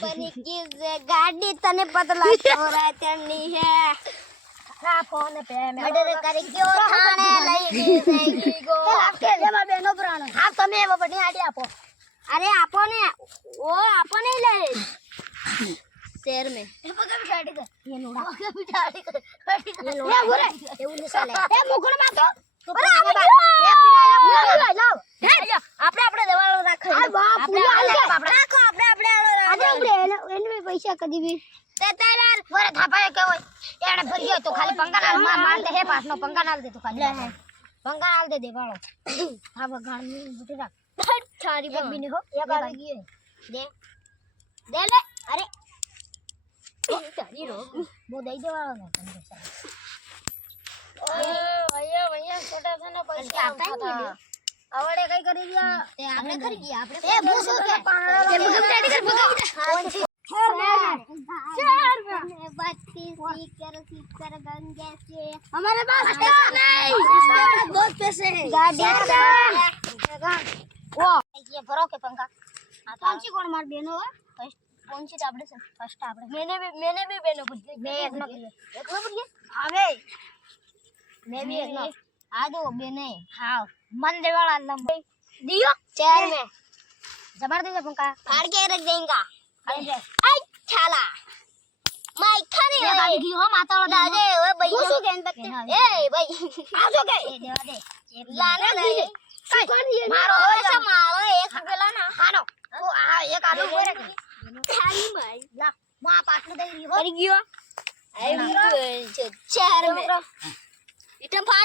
बनी की गाड़ी तने पतला छोरा चढ़नी है ना फोन पे मर्डर कर क्यों थाने लई गई गो आपके जेमा बेनो पुराणो हां તમે એવો બની આડી આપો अरे आपो ने वो आपो नहीं ले शहर में ए पग बिठाड़ी कर ये लोड़ा पग बिठाड़ी कर ये लोड़ा ए गोरे એવું ન ચાલે એ મુગણ માં તો અરે એ પીડા લાવ આપણે આપણે દેવાળો રાખો આપણે રાખો આપણે એને પૈસા કદી બી તે તાર વરે થાપાય કે હોય એને ભરી ગયો તો ખાલી પંગા માર દે હે પાછનો પંગા નાલ દે તો ખાલી પંગા નાલ દે દેવાળો હા ભગવાન ની બુટી રાખ थारी एक भी नहीं हो एक आवेगी है दे दे ले अरे थारी रो वो दे दे वाला ना ओए भैया भैया छोटा सा ना पैसा आता है आवड़े कई कर दिया ते आपने कर गया आपने ए भूसो के ये भूसो रेडी कर भूसो कौन सी चार में बत्ती सीकर गंगे से हमारे पास पैसा नहीं बहुत पैसे हैं गाड़ी वो ये भरो के पंखा कौन सी कौन मार बहनो है फर्स्ट कौन सी आपने से फर्स्ट आपने मैंने भी बहनो पूछ मैं एक ना पूछ अबे मैं भी एक ना आ दो बहने हां मन दे वाला लंबे दियो चेयर में जबर दे पंखा फाड़ के रख देंगा अरे आई छाला मैं खरी है गाड़ी की हो माता वाला दे ओए भाई घुसो के अंदर ए भाई आ जो के ए देवा दे लाना नहीं मारो ऐसा मारो एक पेला ना हानो तो आ एक आलू बोरे खाली भाई ला वहां पास में दे रही हो कर गयो आई चार में इतम फाड़